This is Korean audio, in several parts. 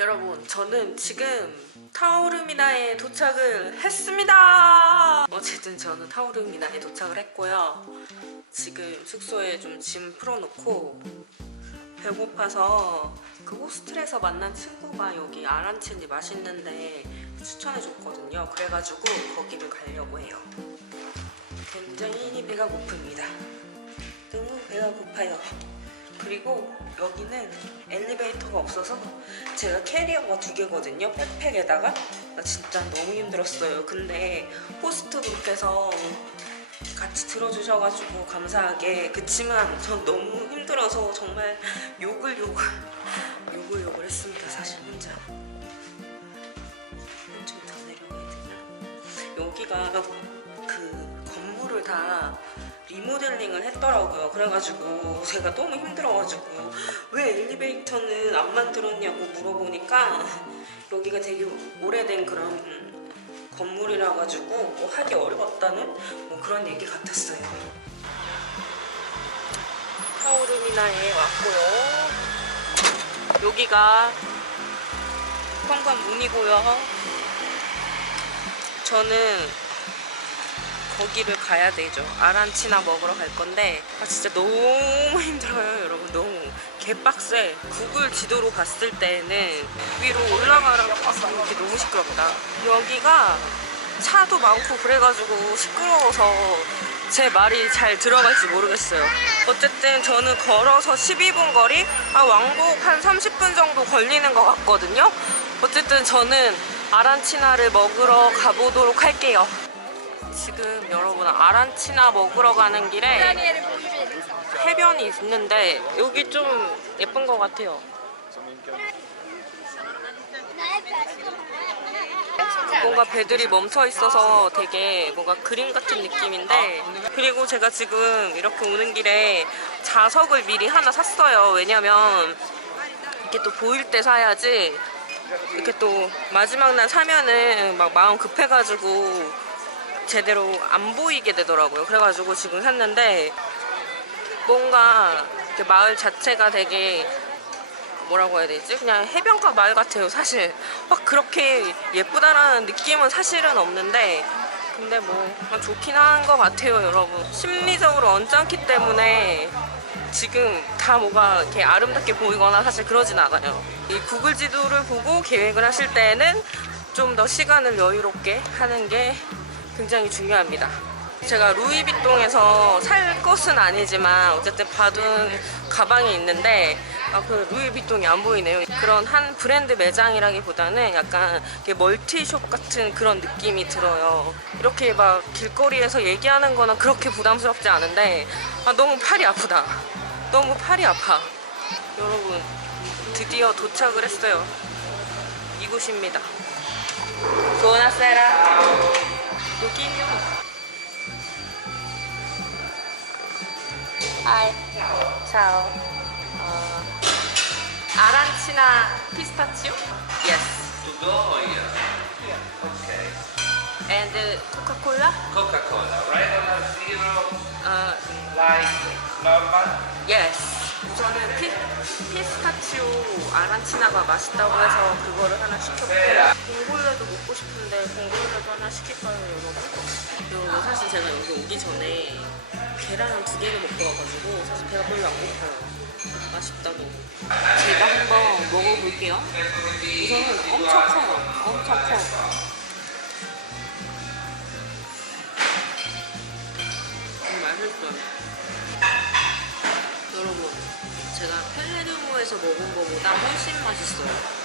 여러분, 저는 지금 타오르미나에 도착을 했습니다. 어쨌든 저는 타오르미나에 도착을 했고요. 지금 숙소에 좀 짐 풀어놓고 배고파서 그 호스텔에서 만난 친구가 여기 아란첼리 맛있는데 추천해줬거든요. 그래가지고 거기를 가려고 해요. 굉장히 배가 고픕니다. 너무 배가 고파요. 그리고 여기는 엘리베이터가 없어서 제가 캐리어가 두 개거든요. 백팩에다가 나 진짜 너무 힘들었어요. 근데 호스트 분께서 같이 들어주셔가지고 감사하게 그치만 전 너무 힘들어서 정말 욕을 욕을 욕을 욕을 했습니다. 사실 혼자 좀 더 내려가야 되나? 여기가 그 건물을 다 리모델링을 했더라고요. 그래가지고 제가 너무 힘들어가지고 왜 엘리베이터는 안 만들었냐고 물어보니까 여기가 되게 오래된 그런 건물이라 가지고 뭐 하기 어려웠다는 뭐 그런 얘기 같았어요. 타오르미나에 왔고요. 여기가 현관문이고요. 저는 거기를 가야 되죠. 아란치나 먹으러 갈 건데 아 진짜 너무 힘들어요, 여러분. 너무 개빡세. 구글 지도로 봤을 때는 위로 올라가라고 이렇게 너무 시끄럽다. 여기가 차도 많고 그래가지고 시끄러워서 제 말이 잘 들어갈지 모르겠어요. 어쨌든 저는 걸어서 12분 거리, 아, 왕복 한 30분 정도 걸리는 것 같거든요. 어쨌든 저는 아란치나를 먹으러 가보도록 할게요. 지금 여러분 아란치나 먹으러 가는 길에 해변이 있는데 여기 좀 예쁜 것 같아요. 뭔가 배들이 멈춰 있어서 되게 뭔가 그림 같은 느낌인데 그리고 제가 지금 이렇게 오는 길에 자석을 미리 하나 샀어요. 왜냐면 이렇게 또 보일 때 사야지 이렇게 또 마지막 날 사면은 막 마음 급해가지고 제대로 안 보이게 되더라고요. 그래가지고 지금 샀는데 뭔가 마을 자체가 되게 뭐라고 해야 되지? 그냥 해변가 마을 같아요. 사실 막 그렇게 예쁘다라는 느낌은 사실은 없는데 근데 뭐 좋긴 한 것 같아요, 여러분. 심리적으로 언짢기 때문에 지금 다 뭐가 이렇게 아름답게 보이거나 사실 그러진 않아요. 이 구글 지도를 보고 계획을 하실 때는 좀 더 시간을 여유롭게 하는 게 굉장히 중요합니다. 제가 루이비통에서 살 것은 아니지만 어쨌든 받은 가방이 있는데 아, 그 루이비통이 안 보이네요. 그런 한 브랜드 매장이라기보다는 약간 멀티숍 같은 그런 느낌이 들어요. 이렇게 막 길거리에서 얘기하는 거는 그렇게 부담스럽지 않은데 아, 너무 팔이 아프다. 너무 팔이 아파. 여러분 드디어 도착을 했어요. 이곳입니다. 부어나세라. 하이. 차오. 어, 아란치나 피스타치오? Yes. To go or here? Okay. And 코카콜라? Coca-Cola, regular zero, 어, like normal. yes. 우선은 피, 피스타치오 아란치나가 맛있다고 해서 그거를 하나 시켰고 봉골레도 먹고 싶은데 봉골레도 하나 시킬까요 여러분? 여러분 사실 제가 여기 오기 전에 계란 두 개를 먹고 와가지고 사실 배가 별로 안 고파요. 맛있다 너무 제가 한번 먹어볼게요. 우선은 엄청 커요. 엄청 커 음, 맛있어요. 여러분 제가 펠레르모에서 먹은 거보다 훨씬 맛있어요.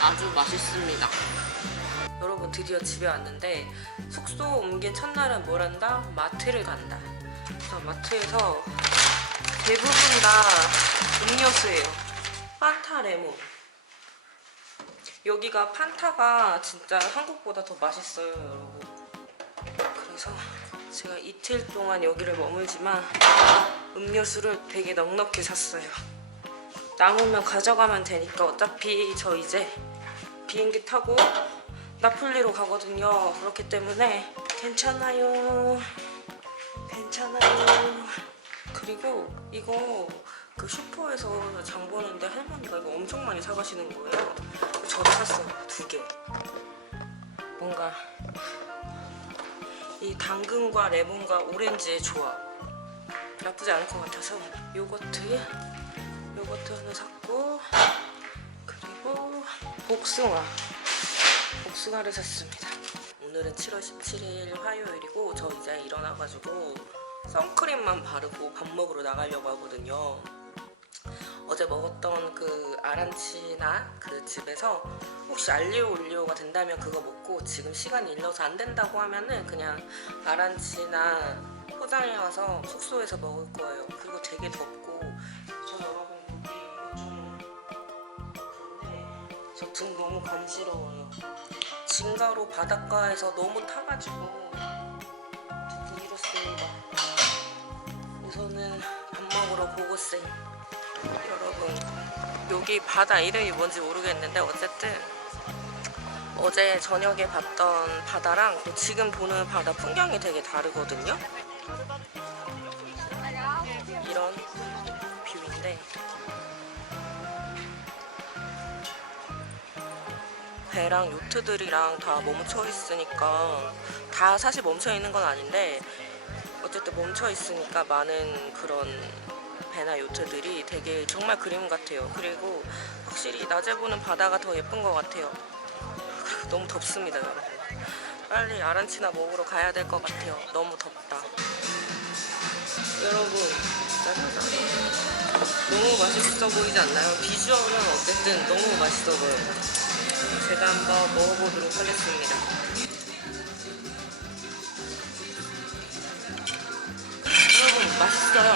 아주 맛있습니다 드디어 집에 왔는데 숙소 옮긴 첫날은 뭘 한다? 마트를 간다 그래서 마트에서 대부분 다 음료수예요 판타 레몬 여기가 판타가 진짜 한국보다 더 맛있어요 여러분 그래서 제가 이틀 동안 여기를 머물지만 음료수를 되게 넉넉히 샀어요. 남으면 가져가면 되니까 어차피 저 이제 비행기 타고 나폴리로 가거든요. 그렇기 때문에 괜찮아요. 괜찮아요. 그리고 이거 그 슈퍼에서 장 보는데 할머니가 이거 엄청 많이 사가시는 거예요. 저도 샀어요. 두 개. 뭔가 이 당근과 레몬과 오렌지의 조합 나쁘지 않을 것 같아서 요거트 요거트 하나 샀고 그리고 복숭아 복숭아를 샀습니다 오늘은 7월 17일 화요일이고 저 이제 일어나가지고 선크림만 바르고 밥 먹으러 나가려고 하거든요 어제 먹었던 그 아란치나 그 집에서 혹시 알리오 올리오가 된다면 그거 먹고 지금 시간이 일러서 안 된다고 하면은 그냥 아란치나 포장해 와서 숙소에서 먹을 거예요. 그리고 되게 덥고 저 여러분 여기 이거 좀 그런데 저 등 너무 간지러워요. 진가로 바닷가에서 너무 타가지고 이렇습니다. 우선은 밥 먹으러 고고생 여러분 여기 바다 이름이 뭔지 모르겠는데 어쨌든 어제 저녁에 봤던 바다랑 또 지금 보는 바다 풍경이 되게 다르거든요. 배랑 요트들이랑 다 멈춰 있으니까 다 사실 멈춰 있는 건 아닌데 어쨌든 멈춰 있으니까 많은 그런 배나 요트들이 되게 정말 그림 같아요. 그리고 확실히 낮에 보는 바다가 더 예쁜 것 같아요. 너무 덥습니다, 여러분. 빨리 아란치나 먹으러 가야 될 것 같아요. 너무 덥다. 여러분. 너무 맛있어 보이지 않나요? 비주얼은 어쨌든 너무 맛있어 보여요. 제가 한번 먹어보도록 하겠습니다. 여러분, 맛있어요.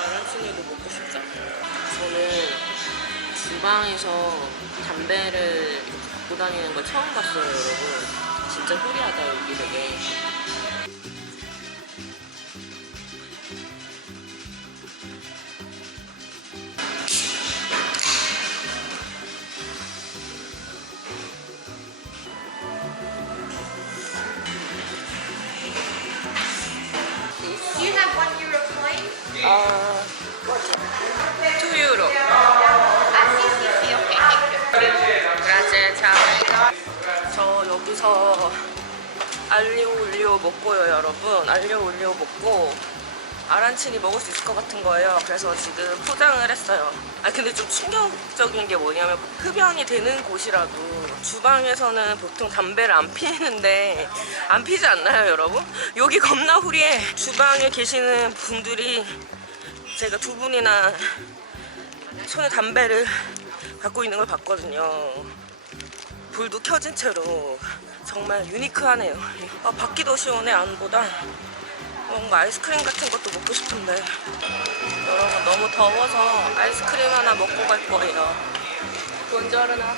아란치니도 먹고 싶잖아요. 저는 주방에서 담배를 갖고 다니는 걸 처음 봤어요, 여러분. 진짜 후리하다, 여기 되게. Coin? 아, 2유로. Ah, sì, sì, sì, ok, thank you. 그라제 자. 저 여기서 알리오 올리오 먹고요, 여러분. 알리오 올리오 먹고 아란치니 먹을 수 있을 것 같은 거예요. 그래서 지금 포장을 했어요. 아 근데 좀 충격적인 게 뭐냐면 흡연이 되는 곳이라도 주방에서는 보통 담배를 안 피는데 안 피지 않나요, 여러분? 여기 겁나 후리해. 주방에 계시는 분들이 제가 두 분이나 손에 담배를 갖고 있는 걸 봤거든요. 불도 켜진 채로 정말 유니크하네요. 아, 밖이 더 시원해 안보다 뭔가 아이스크림 같은 것도 먹고 싶은데 여러분 너무 더워서 아이스크림 하나 먹고 갈 거예요. 본저르나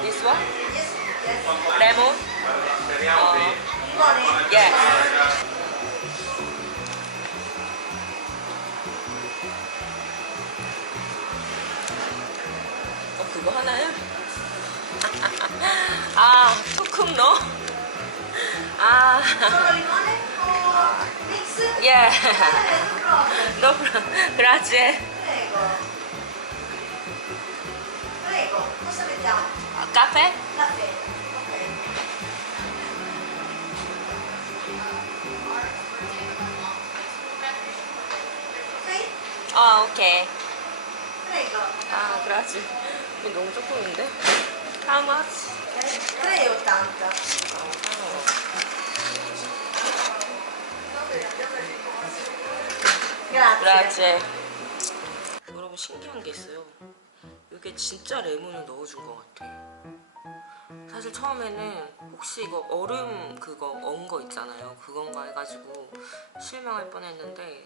This one? 레몬? 어, 예. 어 그거 하나요? 아 조금 넣어? 아 예. Eh, no problem. no grazie Prego. Prego, cosa mettiamo? 카페? Caffè. 아 오케이 Prego. 아 이거 너무 조금인데? How much? 3,80. Grazie 여러분 신기한 게 있어요 이게 진짜 레몬을 넣어준 것 같아 사실 처음에는 혹시 이거 얼음 그거 언 거 있잖아요 그건가 해가지고 실망할 뻔했는데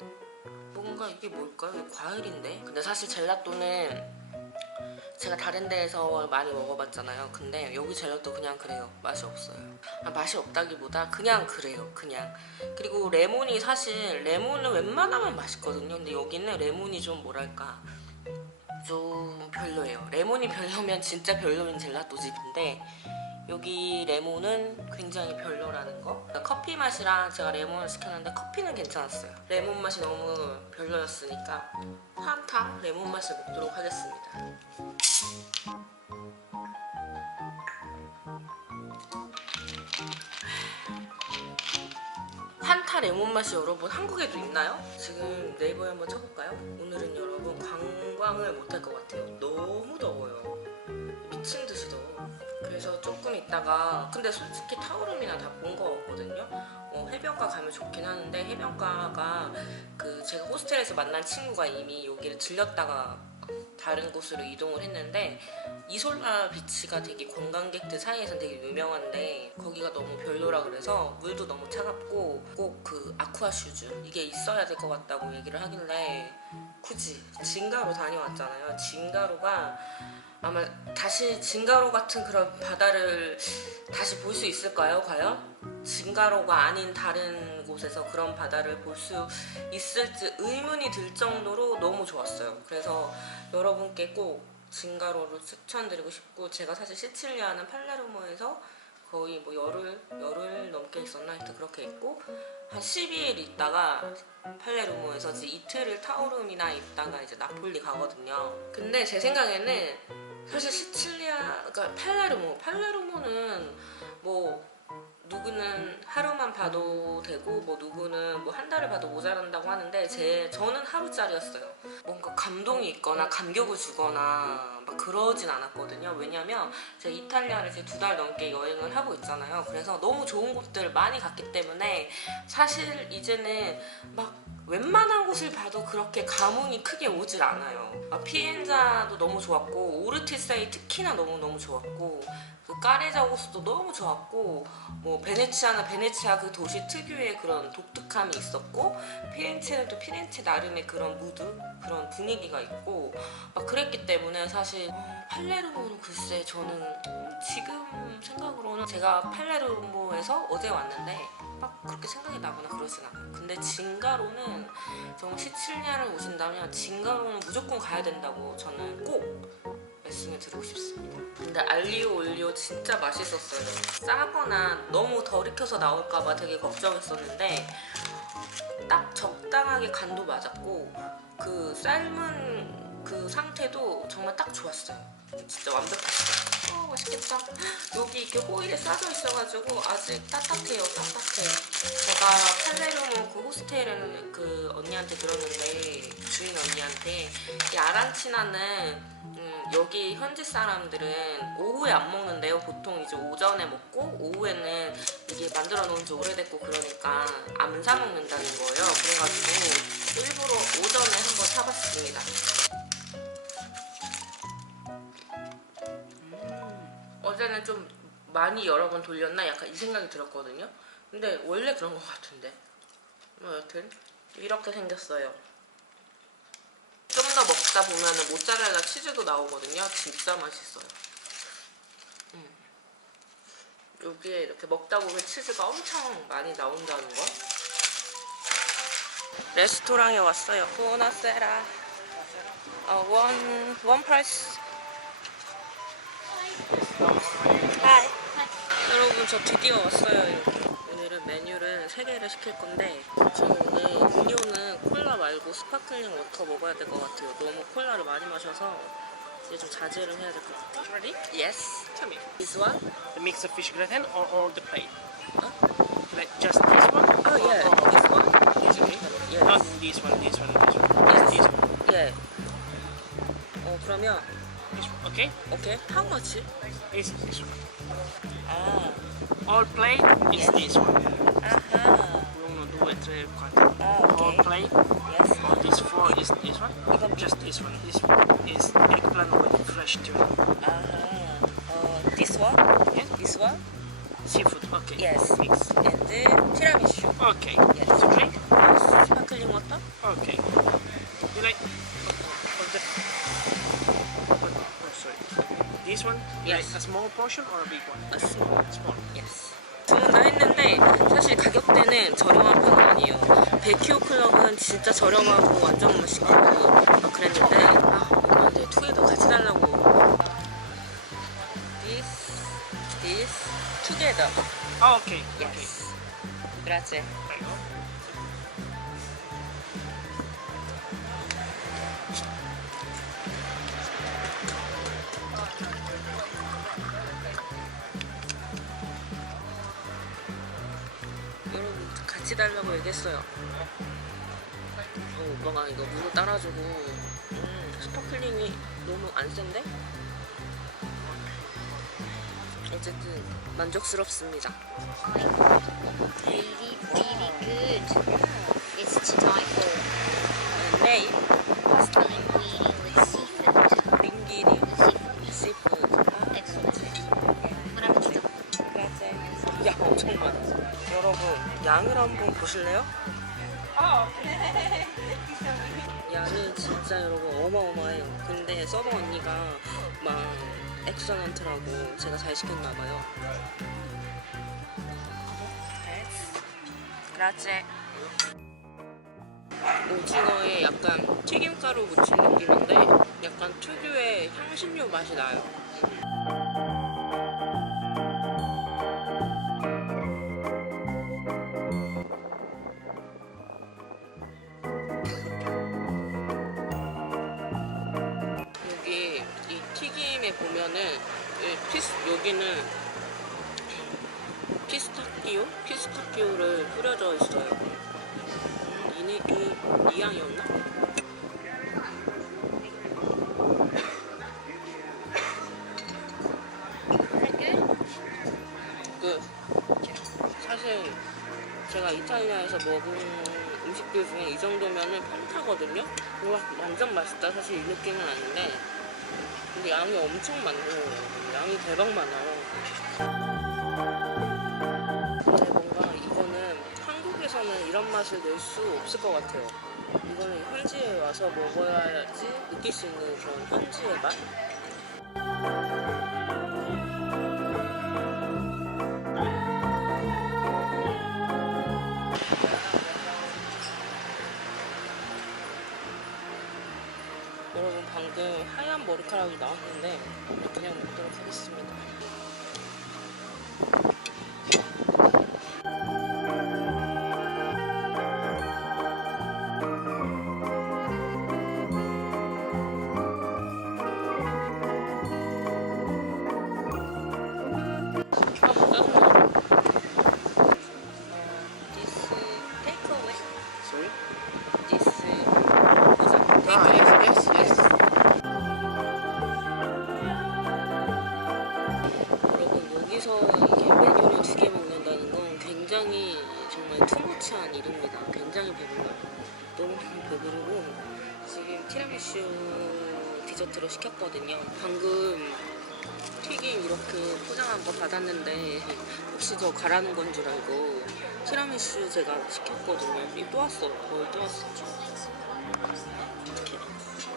뭔가 이게 뭘까요? 과일인데? 근데 사실 젤라또는 제가 다른 데에서 많이 먹어봤잖아요. 근데 여기 젤라또 그냥 그래요. 맛이 없어요. 아, 맛이 없다기보다 그냥 그래요. 그냥. 그리고 레몬이 사실 레몬은 웬만하면 맛있거든요. 근데 여기는 레몬이 좀 뭐랄까 좀 별로예요. 레몬이 별로면 진짜 별로인 젤라또 집인데 여기 레몬은 굉장히 별로라는 거. 커피 맛이랑 제가 레몬을 시켰는데 커피는 괜찮았어요. 레몬 맛이 너무 별로였으니까 화탕 레몬 맛을 먹도록 하겠습니다. 환타 레몬 맛이 여러분 한국에도 있나요? 지금 네이버에 한번 쳐볼까요? 오늘은 여러분 관광을 못할 것 같아요. 너무 더워요. 미친 듯이 더워. 그래서 조금 있다가 근데 솔직히 타오름이나 다 본 거 같거든요. 어, 해변가 가면 좋긴 하는데 해변가가 그 제가 호스텔에서 만난 친구가 이미 여기를 들렸다가 다른 곳으로 이동을 했는데 이솔라 비치가 되게 관광객들 사이에서는 되게 유명한데 거기가 너무 별로라 그래서 물도 너무 차갑고 꼭 그 아쿠아 슈즈 이게 있어야 될 것 같다고 얘기를 하길래 굳이 진가로 다녀왔잖아요. 진가로가 아마 다시 진가로 같은 그런 바다를 다시 볼 수 있을까요? 과연? 진가로가 아닌 다른 곳에서 그런 바다를 볼 수 있을지 의문이 들 정도로 너무 좋았어요. 그래서 여러분께 꼭 진가로를 추천드리고 싶고 제가 사실 시칠리아는 팔레르모에서 거의 뭐 열흘 열흘 넘게 있었나 하여튼 그렇게 있고 한 12일 있다가 팔레르모에서 이제 이틀을 타오름이나 있다가 이제 나폴리 가거든요. 근데 제 생각에는 사실 시칠리아 그러니까 팔레르모 팔레르모는 뭐 누구는 하루만 봐도 되고 뭐 누구는 뭐 한 달을 봐도 모자란다고 하는데 제 저는 하루짜리였어요. 뭔가 감동이 있거나 감격을 주거나 막 그러진 않았거든요. 왜냐면 제가 이탈리아를 이제 두 달 넘게 여행을 하고 있잖아요. 그래서 너무 좋은 곳들을 많이 갔기 때문에 사실 이제는 막 웬만한 곳을 봐도 그렇게 감흥이 크게 오질 않아요. 아, 피엔자도 너무 좋았고 오르티사이 특히나 너무 너무 좋았고 그 까레자고스도 너무 좋았고 뭐 베네치아나 베네치아 그 도시 특유의 그런 독특함이 있었고 피렌체는 또 피렌체 나름의 그런 무드 그런 분위기가 있고 막 그랬기 때문에 사실 어, 팔레르모는 글쎄 저는 지금 생각으로는 제가 팔레르모에서 어제 왔는데 막 그렇게 생각이 나거나 그러진 않아요. 근데 진가로는 정말 시칠리아를 오신다면 진가로는 무조건 가야 된다고 저는 꼭 말씀을 드리고 싶습니다. 근데 알리오 올리오 진짜 맛있었어요. 싸거나 너무 덜 익혀서 나올까봐 되게 걱정했었는데 딱 적당하게 간도 맞았고 그 삶은 그 상태도 정말 딱 좋았어요. 진짜 완벽했어요. 어 맛있겠다. 여기 이렇게 호일에 싸져 있어가지고 아직 따뜻해요. 따뜻해. 제가 팔레르모 그 호스텔은 그 언니한테 들었는데 주인 언니한테 이 아란치나는 음, 여기 현지 사람들은 오후에 안 먹는데요. 보통 이제 오전에 먹고 오후에는 이게 만들어 놓은 지 오래됐고 그러니까 안 사 먹는다는 거예요. 그래가지고 일부러 오전에 한번 사봤습니다. 어제는 좀 많이 여러 번 돌렸나 약간 이 생각이 들었거든요. 근데 원래 그런 것 같은데. 뭐 여튼 이렇게 생겼어요. 좀 더 먹다 보면은 모짜렐라 치즈도 나오거든요. 진짜 맛있어요. 음. 여기에 이렇게 먹다 보면 치즈가 엄청 많이 나온다는 거. 레스토랑에 왔어요. 부어나세라. 어, 원, 원 프라이스. 하이. 여러분 저 드디어 왔어요 여기. 오늘은 메뉴를 3개를 시킬 건데 저는 오늘 음료는 콜라 말고 스파클링 워터 먹어야 될 것 같아요 너무 콜라를 많이 마셔서 이제 좀 자제를 해야 될 것 같아요 Ready? Yes Tell me. This one? The mix of fish gratin or, or the plate? Huh? Like just this one? Oh yeah This one? this okay? Yes. Not this one, this one, this one. Yes. This one. Yeah 어 그러면 Okay? Okay. How much? This is this one. Ah. All plate is yes. this one. Aha. Uno, due, tre, quattro. Ah, okay. All plate. Yes. All this four is this one. Even Just this one. This one is eggplant with fresh tuna. Aha. Uh, this one? Yes. This one? Seafood, okay. Yes. Mix. And then tiramisu. Okay. Yes. To drink? Sparkling water. Okay. You like This one? Yes. Like a small portion or a big one? 아 스몰 Small. 예스. 주문 다 했는데 사실 가격대는 저렴한 편은 아니에요. 베큐 클럽은 진짜 저렴하고 완전 맛있고 막 그랬는데 아 네, 투게더 같이 달라고. This, this, together. 아 오케이. Yes. Grazie. 얘기했어요. 어, 오빠가 이거 물을 따라주고 음, 스파클링이 너무 안 센데? 어쨌든 만족스럽습니다. Really, really good. It's to die for. 야 엄청 많아. 여러분 양을 한번 보실래요? 양이 진짜 여러분 어마어마해요. 근데 서버 언니가 막 엑설런트라고 제가 잘 시켰나 봐요. 그라제. 오징어에 약간 튀김가루 묻힌 느낌인데 약간 특유의 향신료 맛이 나요. 2학이었나? 그 사실 제가 이탈리아에서 먹은 음식들 중에 이 정도면은 평타거든요? 완전 맛있다. 사실 이 느낌은 아닌데. 근데 양이 엄청 많고 양이 대박 많아요. 맛을 낼 수 없을 것 같아요. 이거는 현지에 와서 먹어야지 느낄 수 있는 그런 현지의 맛? 여러분 방금 하얀 머리카락이 나왔는데 그냥 먹도록 하겠습니다. 디저트로 시켰거든요. 방금 튀김 이렇게 포장한 거 받았는데 혹시 저 가라는 건 줄 알고 티라미슈 제가 시켰거든요. 이또 왔어. 거의 또 왔어.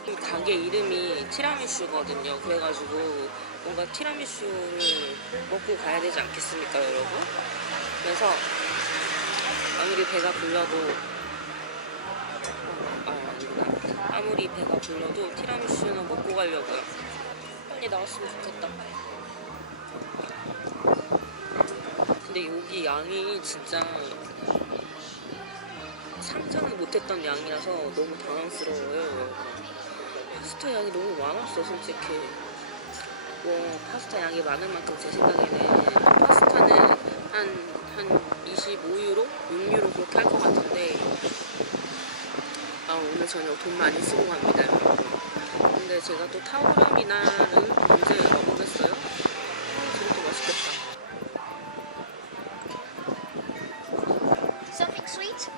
이 가게 이름이 티라미슈거든요. 그래가지고 뭔가 티라미슈를 먹고 가야 되지 않겠습니까, 여러분? 그래서 아무리 배가 불러도 아, 아무리 배가 불러도 티라미슈는 먹고 가려고요. 빨리 나왔으면 좋겠다. 근데 여기 양이 진짜 상상을 못했던 양이라서 너무 당황스러워요. 파스타 양이 너무 많았어, 솔직히. 뭐 파스타 양이 많은 만큼 제 생각에는 파스타는 한, 한 25유로? 6유로 그렇게 할 것 같은데 아 오늘 저녁 돈 많이 쓰고 갑니다 여러분 근데 제가 또 타우라미나는 언제 먹어보겠어요? 아, 저것도 맛있겠다 Something sweet?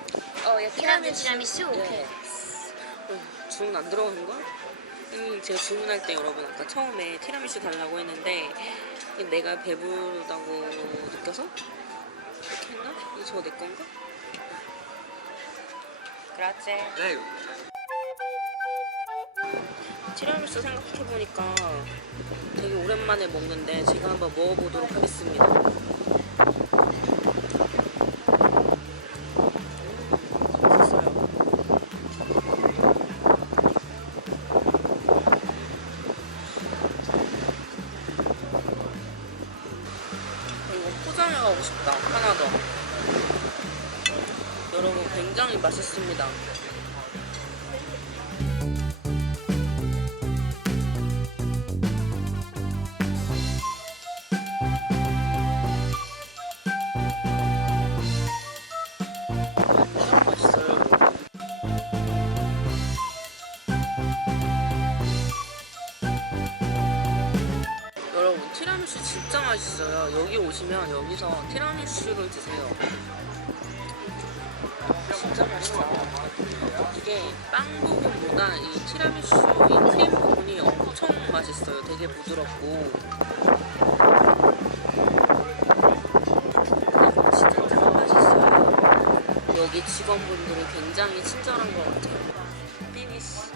어, 예, have the tiramisu? Okay. 어, 주문 안 들어오는 거? 음, 제가 주문할 때 여러분 아까 처음에 티라미슈 달라고 했는데 내가 배부르다고 느껴서 이렇게 했나? 이거 저거 내 건가? 그렇지. 네. 티라미수 생각해보니까 되게 오랜만에 먹는데 제가 한번 먹어보도록 하겠습니다. 음, 포장해 가고 싶다. 굉장히 맛있습니다. 여러분 티라미수 진짜 맛있어요. 여기 오시면 여기서 티라미수를 드세요. 이게 빵 부분보다 이 티라미수 이 크림 부분이 엄청 맛있어요. 되게 부드럽고. 진짜 참 맛있어요. 여기 직원분들이 굉장히 친절한 것 같아요. 피니시.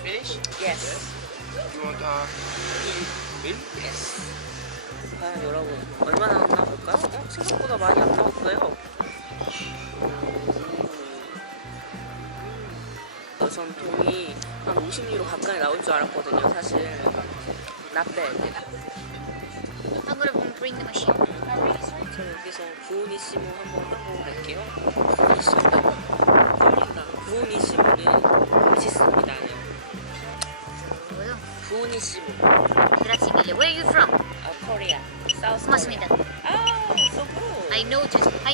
Finish? Yes. You want uh, milk? Yes. 과연 여러분 얼마나 남 나 볼까요? 어? 생각보다 많이 안 나왔어요. 음. 전 돈이 한 50유로 가까이 나올 줄 알았거든요. 사실 bad. I'm gonna bring the machine. 저 여기서 구온이시모 한번 하고 갈게요. 구온이시모 떨린다. 구온이시모는 맛있습니다. 구온이시모.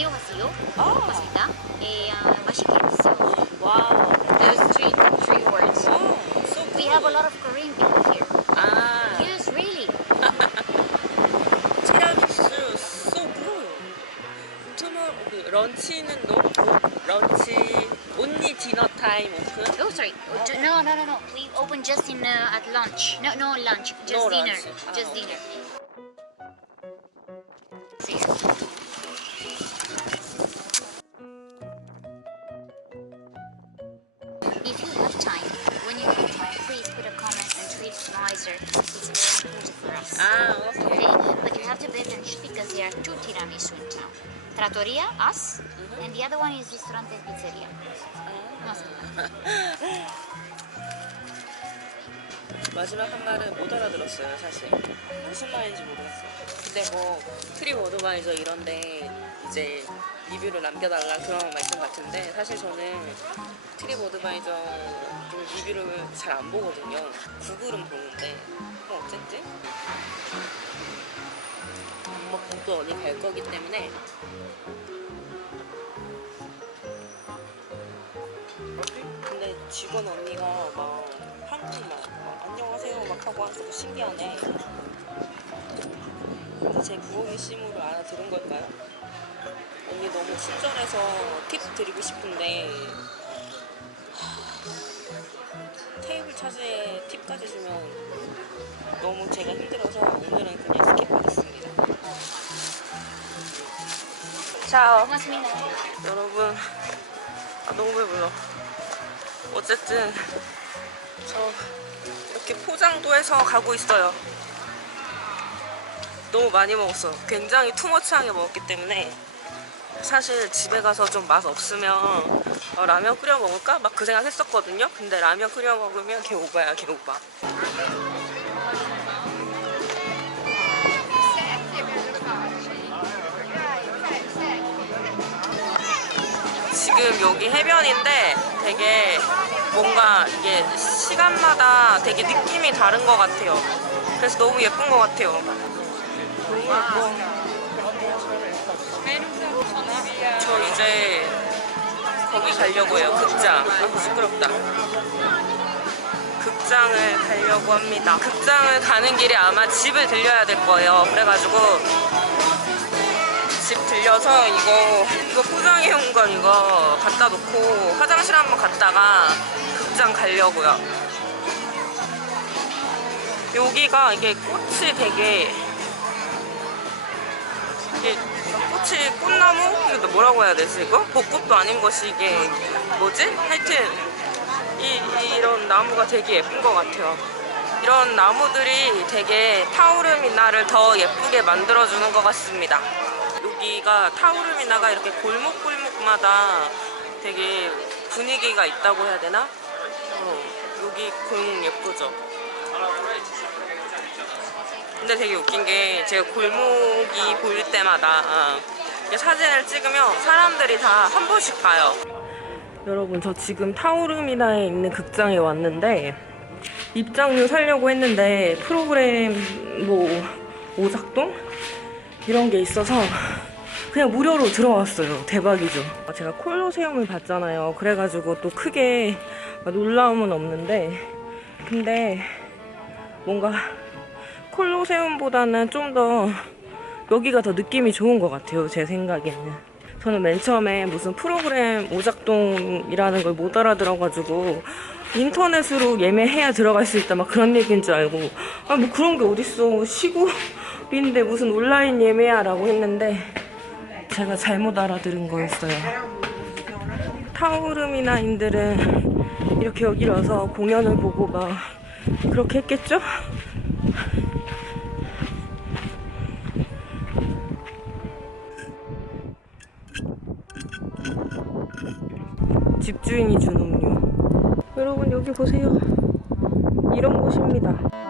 안녕하세요. 아, 고맙습니다. 예, 아, 맛있게 드세요. 와우. Those three three words. 어, so good. We have a lot of Korean people here. 아, Yes, really. 티라미수 so good. 그 런치는 no 런치 only dinner time open. Oh, sorry. Oh, d- No, no, no, no. We open just in uh, at lunch. No, no lunch. Just No dinner. lunch. Ah, Just okay. dinner. See. If to attention because there are two tiramisu in town. Trattoria, us, and the other one is Ristorante Pizzeria. 고맙습니다. 마지막 한 말은 못 알아들었어요, 사실. 무슨 말인지 모르겠어요. 근데 뭐 트립 어드바이저 이런데 이제 리뷰를 남겨달라 그런 말씀 같은데 사실 저는 트립 어드바이저 좀 리뷰를 잘 안 보거든요. 구글은 보는데 뭐 어쨌든 또 어디 갈 거기 때문에 근데 직원 언니가 막 한국말 막 안녕하세요 막 하고 하니까 신기하네. 근데 제 씨모를 알아들은 걸까요? 언니 너무 친절해서 팁 드리고 싶은데 하, 테이블 차지에 팁까지 주면 너무 제가 힘들 자, 고맙습니다. 여러분 아 너무 배불러. 어쨌든 저 이렇게 포장도 해서 가고 있어요. 너무 많이 먹었어. 굉장히 투머치하게 먹었기 때문에 사실 집에 가서 좀 맛 없으면 어, 라면 끓여 먹을까? 막 그 생각 했었거든요. 근데 라면 끓여 먹으면 개오바야 개오바 지금 여기 해변인데 되게 뭔가 이게 시간마다 되게 느낌이 다른 것 같아요. 그래서 너무 예쁜 것 같아요. 너무 예뻐. 저 이제 거기 가려고요. 극장. 아, 시끄럽다. 극장을 가려고 합니다. 극장을 가는 길에 아마 집을 들려야 될 거예요. 그래가지고 집 들려서 이거 이거 포장해 온 건 이거 갖다 놓고 화장실 한번 갔다가 극장 가려고요. 여기가 이게 꽃이 되게 이게 꽃이 꽃나무? 이거 뭐라고 해야 되지 이거? 벚꽃도 아닌 것이 이게 뭐지? 하여튼 이, 이런 나무가 되게 예쁜 것 같아요. 이런 나무들이 되게 타오르미나를 더 예쁘게 만들어주는 것 같습니다. 여기가 타오르미나가 이렇게 골목골목마다 되게 분위기가 있다고 해야 되나? 어, 여기 골목 예쁘죠? 근데 되게 웃긴 게 제가 골목이 보일 때마다 이 사진을 찍으면 사람들이 다 한 번씩 봐요. 여러분 저 지금 타오르미나에 있는 극장에 왔는데 입장료 사려고 했는데 프로그램 뭐 오작동 이런 게 있어서 그냥 무료로 들어왔어요. 대박이죠. 제가 콜로세움을 봤잖아요. 그래가지고 또 크게 놀라움은 없는데 근데 뭔가 콜로세움보다는 좀 더 여기가 더 느낌이 좋은 것 같아요. 제 생각에는. 저는 맨 처음에 무슨 프로그램 오작동이라는 걸 못 알아들어가지고 인터넷으로 예매해야 들어갈 수 있다 막 그런 얘기인 줄 알고 아 뭐 그런 게 어딨어 시골인데 무슨 온라인 예매야라고 했는데 제가 잘못 알아들은 거였어요. 타오르미나인들은 이렇게 여기 와서 공연을 보고 막 그렇게 했겠죠? 집주인이 준 음료. 여러분 여기 보세요. 이런 곳입니다.